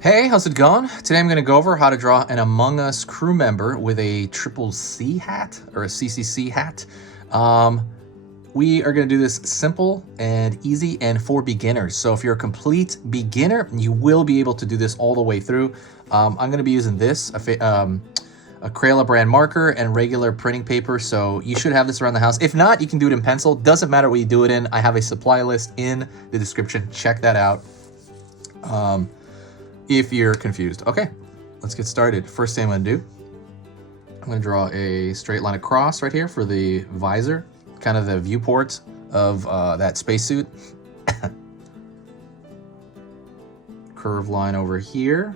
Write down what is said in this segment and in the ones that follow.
Hey, how's it going? Today I'm going to go over how to draw an Among Us crew member with a CCC hat or a CCC hat. We are going to do this simple and easy and for beginners. So if you're a complete beginner, you will be able to do this all the way through. I'm going to be using this, a Crayola brand marker and regular printing paper. So you should have this around the house. If not, you can do it in pencil. Doesn't matter what you do it in. I have a supply list in the description. Check that out. If you're confused. Okay, let's get started. First thing I'm gonna do, I'm gonna draw a straight line across right here for the visor, kind of the viewport of that spacesuit. Curved line over here.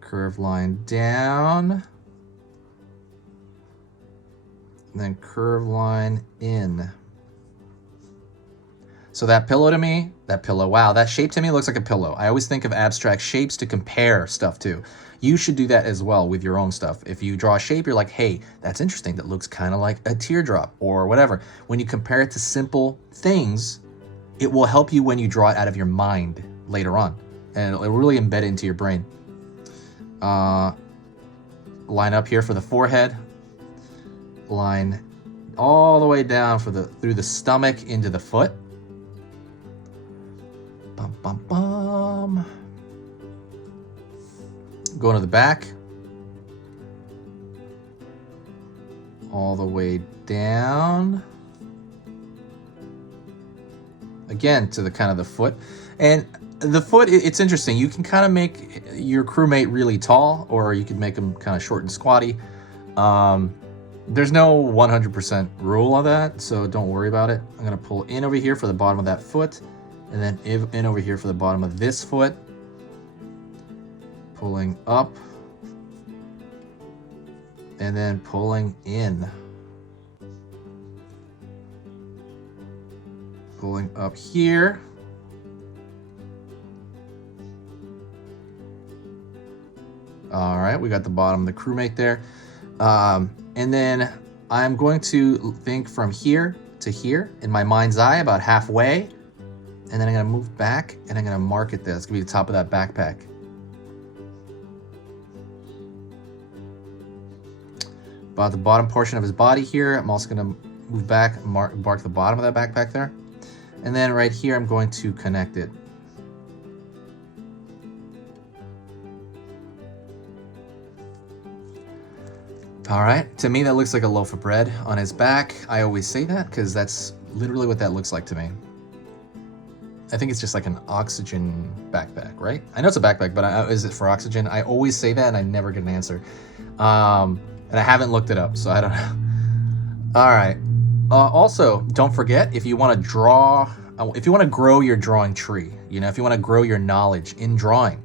Curved line down. And then curved line in. So that pillow to me, wow, that shape to me looks like a pillow. I always think of abstract shapes to compare stuff to. You should do that as well with your own stuff. If you draw a shape, you're like, hey, that's interesting. That looks kind of like a teardrop or whatever. When you compare it to simple things, it will help you when you draw it out of your mind later on. And it'll really embed it into your brain. Line up here for the forehead. Line all the way down through the stomach into the foot. Bum, bum, bum. Going to the back. All the way down. Again, to the kind of the foot. And the foot, it's interesting. You can kind of make your crewmate really tall, or you could make them kind of short and squatty. There's no 100% rule on that, so don't worry about it. I'm going to pull in over here for the bottom of that foot. And then in over here for the bottom of this foot. Pulling up. And then pulling in. Pulling up here. All right, we got the bottom of the crewmate there. And then I'm going to think from here to here in my mind's eye, about halfway. And then I'm going to move back and I'm going to mark it there. It's going to be the top of that backpack. About the bottom portion of his body here. I'm also going to move back, mark the bottom of that backpack there. And then right here, I'm going to connect it. All right, to me, that looks like a loaf of bread on his back. I always say that because that's literally what that looks like to me. I think it's just like an oxygen backpack, right? I know it's a backpack, but is it for oxygen? I always say that and I never get an answer. And I haven't looked it up, so I don't know. All right. Also, don't forget, if you want to draw, if you want to grow your drawing tree, if you want to grow your knowledge in drawing,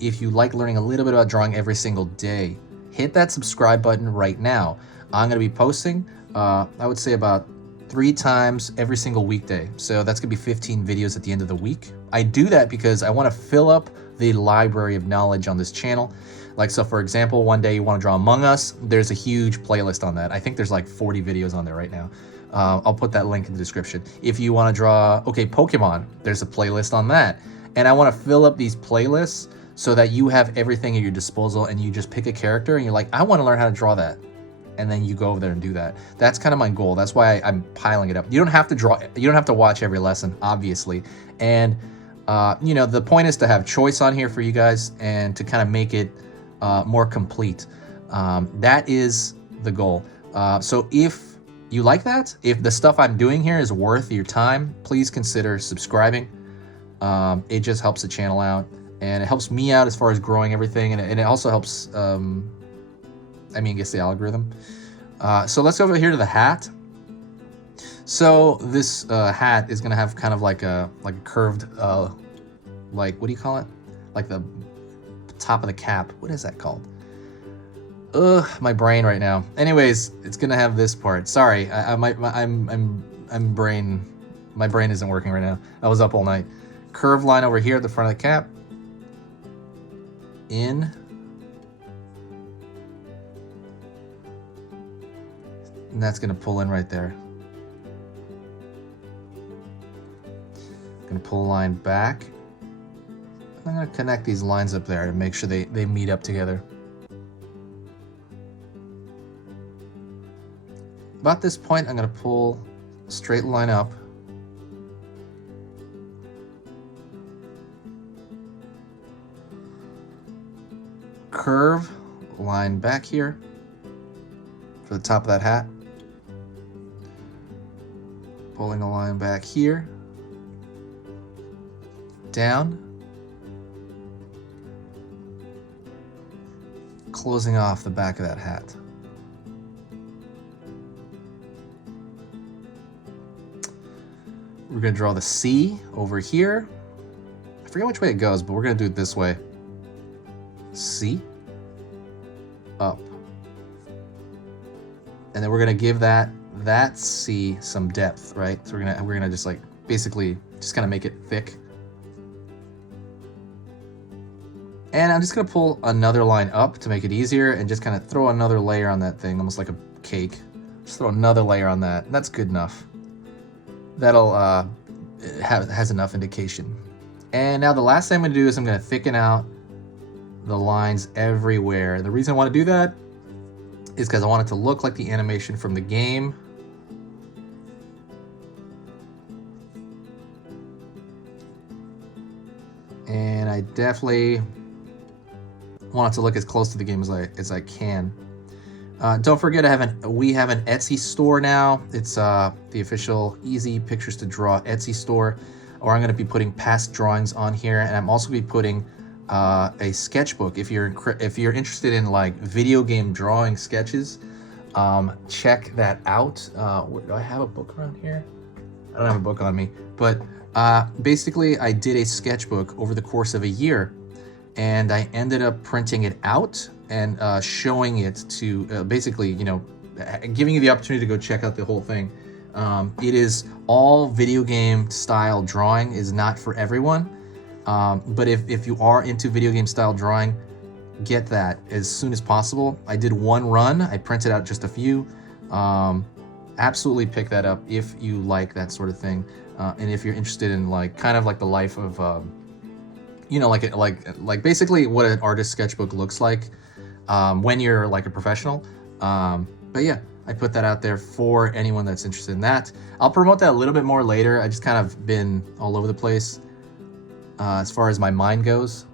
if you like learning a little bit about drawing every single day, hit that subscribe button right now. I'm going to be posting, I would say about 3 times every single weekday. So that's gonna be 15 videos at the end of the week. I do that because I wanna fill up the library of knowledge on this channel. Like, so for example, one day you wanna draw Among Us, there's a huge playlist on that. I think there's like 40 videos on there right now. I'll put that link in the description. If you wanna draw, Pokemon, there's a playlist on that. And I wanna fill up these playlists so that you have everything at your disposal and you just pick a character and you're like, I wanna learn how to draw that. And then you go over there and do that. That's kind of my goal. That's why I'm piling it up. You don't have to draw, you don't have to watch every lesson, obviously. And, the point is to have choice on here for you guys and to kind of make it more complete. That is the goal. So if you like that, if the stuff I'm doing here is worth your time, please consider subscribing. It just helps the channel out and it helps me out as far as growing everything. And it also helps, I guess the algorithm. So let's go over here to the hat. So this hat is gonna have kind of like a curved, what do you call it? Like the top of the cap. What is that called? Ugh, my brain right now. Anyways, it's gonna have this part. Sorry, my brain isn't working right now. I was up all night. Curved line over here at the front of the cap. In. And that's gonna pull in right there. gonna pull a line back. I'm gonna connect these lines up there to make sure they meet up together. About this point, I'm gonna pull a straight line up. Curve line back here for the top of that hat. Pulling a line back here. Down. Closing off the back of that hat. We're gonna draw the C over here. I forget which way it goes, but we're gonna do it this way. C, up. And then we're gonna give that C some depth, right? So we're gonna just like basically just kind of make it thick. And I'm just gonna pull another line up to make it easier and just kind of throw another layer on that thing, almost like a cake. Just throw another layer on that. That's good enough. That'll has enough indication. And now the last thing I'm gonna do is I'm gonna thicken out the lines everywhere. The reason I want to do that is because I want it to look like the animation from the game. And I definitely want it to look as close to the game as I can. Don't forget, we have an Etsy store now. It's the official Easy Pictures to Draw Etsy store, or I'm going to be putting past drawings on here, and I'm also going to be putting a sketchbook. If you're interested in like video game drawing sketches, check that out. Do I have a book around here? I don't have a book on me, but basically I did a sketchbook over the course of a year, and I ended up printing it out and showing it to basically, you know, giving you the opportunity to go check out the whole thing. It is all video game style drawing, is not for everyone. But if you are into video game style drawing, get that as soon as possible. I did one run, I printed out just a few. Absolutely pick that up if you like that sort of thing. And if you're interested in like kind of like the life of, you know, like basically what an artist sketchbook looks like when you're like a professional. But yeah, I put that out there for anyone that's interested in that. I'll promote that a little bit more later. I just kind of been all over the place as far as my mind goes.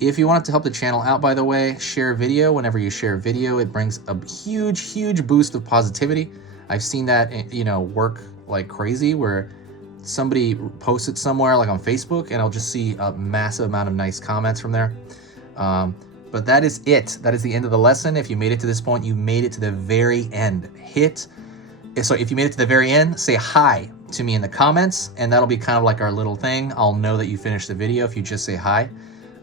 If you want to help the channel out, by the way, share a video. Whenever you share a video, it brings a huge boost of positivity. I've seen that, you know, work like crazy, where somebody posts it somewhere like on Facebook and I'll just see a massive amount of nice comments from there. But that is it. That is the end of the lesson. If you made it to this point, you made it to the very end. So if you made it to the very end, say hi to me in the comments, and that'll be kind of like our little thing. I'll know that you finished the video if you just say hi,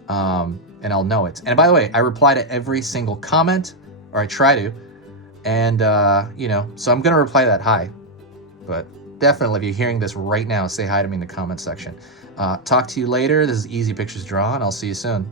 and I'll know it. And by the way, I reply to every single comment, or I try to, and you know, so I'm gonna reply that hi. But definitely, if you're hearing this right now, say hi to me in the comment section. Talk to you later. This is Easy Pictures Draw, and I'll see you soon.